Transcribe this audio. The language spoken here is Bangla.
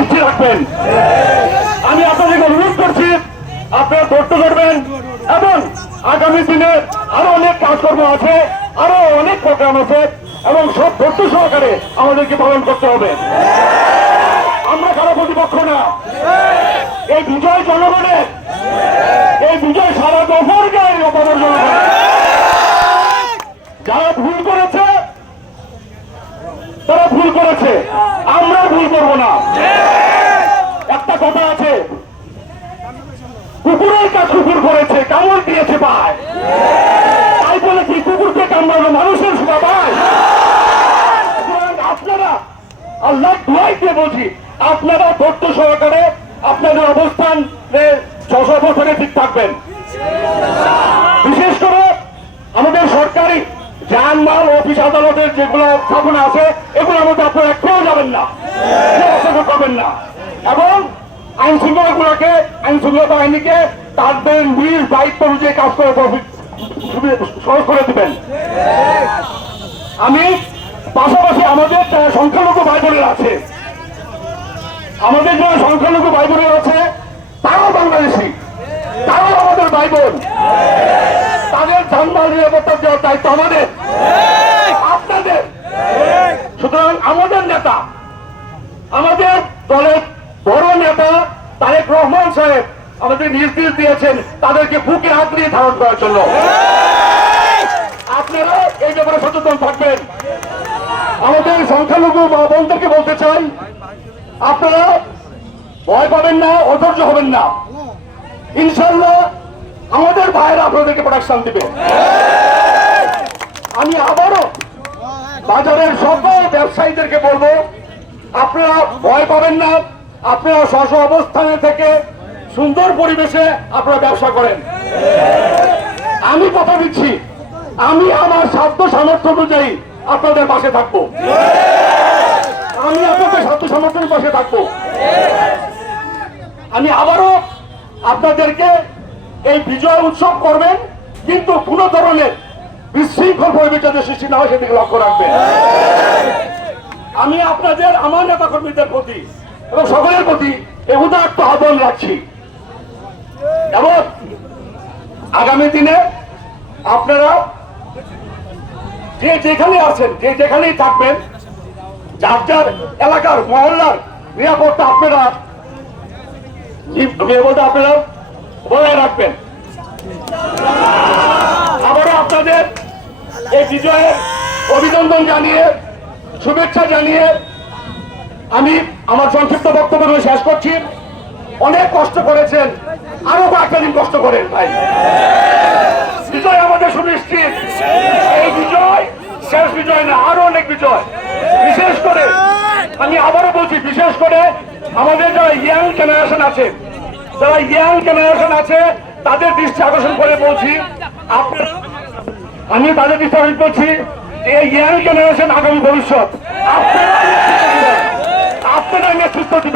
দৃষ্টি রাখবেন। আমি আপনাদেরকে অনুরোধ করছি আপনারা ধৈর্য ধরবেন এবং আগামী দিনে আরো অনেক কাজকর্ম আছে, আরো অনেক প্রোগ্রাম আছে এবং সব ধৈর্য সহকারে আমাদেরকে পালন করতে হবে। আমরা কারো প্রতিপক্ষ না। এই বিজয় জনগণের, এই বিজয় সারা দফর গায়ে অপর জনগণের। যারা ভুল করেছে তারা ভুল করেছে, আমরা ভুল করবো না। একটা কথা আছে, কুকুরের কাজ কুকুর করেছে, কামড় দিয়েছে পায়, তাই বলে কি কুকুরকে কামড়ানো মানুষের শোভা পায়? আপনারা আল্লাহ দোয়াই দিয়ে বলছি, আপনারা ধৈর্য সহকারে আপনাদের অবস্থান 6 বছরে ঠিক থাকবেন। বিশেষ করে আমাদের সরকারি যানমাল অফিস আদালতের যেগুলো স্থাপনা আছে এগুলোর মধ্যে আপনারা একটুও যাবেন না, করবেন না এবং আইন শৃঙ্খলাগুলোকে, আইন শৃঙ্খলা বাহিনীকে তাদের নিজ দায়িত্ব অনুযায়ী কাজ করে সহজ করে দিবেন। আমি পাশাপাশি আমাদের সংখ্যালঘু ভাই বোনেরা আছে, আমাদের যারা সংখ্যালঘু ভাই বোনেরা আছে তারাও বাংলাদেশি, তারাও আমাদের ভাই বোন, তাদের যানবাহন নিরাপত্তা দেওয়ার দায়িত্ব আমাদের, আপনাদের। সুতরাং আমাদের নেতা, আমাদের দলের বড় নেতা তারেক রহমান সাহেব আমাদের নির্দেশ দিয়েছেন তাদেরকে বুকে হাত দিয়ে ধারণ করার জন্য। আপনারা এই ব্যাপারে সচেতন থাকবেন। আমাদের সংখ্যালঘু মা বোনদেরকে বলতে চাই, আপনারা ভয় পাবেন না, অধৈর্য হবেন না। ইনশাল্লাহ আমাদের ভাইয়েরা আপনাদেরকে প্রোটেকশন দিবে। আমি আবারও বাজারের সকল ব্যবসায়ীদেরকে বলবো, আপনারা ভয় পাবেন না, আপনারা স্ব অবস্থানে থেকে সুন্দর পরিবেশে আপনারা ব্যবসা করেন। আমি কথা দিচ্ছি, আমি আমার সাধ্য সামর্থ্য অনুযায়ী আপনাদের পাশে থাকবো, আমি আপনাদের সাধ্য সামর্থ্যের পাশে থাকবো। আমি আবারও আপনাদেরকে এই বিজয় উৎসব করবেন, কিন্তু কোন ধরনের বিশৃঙ্খল পরিবেশ যাতে সৃষ্টি না হয় সেদিকে লক্ষ্য রাখবেন। আমি আপনাদের, আমার নেতা কর্মীদের প্রতি এবং সকলের প্রতি এই উদাত্ত আহ্বান রাখছি এবং আগামী দিনে আপনারা যে যেখানে আছেন, যে যেখানেই থাকবেন, যার যার এলাকার মহল্লার নিরাপত্তা আপনারা বজায় রাখবেন। আবারও আপনাদের এই বিজয়ের অভিনন্দন জানিয়ে, শুভেচ্ছা জানিয়ে আমি আমার সংক্ষিপ্ত বক্তব্য শেষ করছি। অনেক কষ্ট করেছেন, আরো কয়েকটা দিন কষ্ট করেন ভাই। বিজয় আমাদের সুনিশ্চিত। এই বিজয় শেষ বিজয় না, আরো অনেক বিজয়। বিশেষ করে আমি আবারও বলছি, বিশেষ করে আমাদের যারা ইয়াং জেনারেশন আছে, যারা ইয়াং জেনারেশন আছে তাদের দৃষ্টি আকর্ষণ করে বলছি, আমি তাদের দৃষ্টি আকর্ষণ করছি যে এই ইয়াং জেনারেশন আগামী ভবিষ্যৎ, আপনারা নেতৃত্ব দিবেন।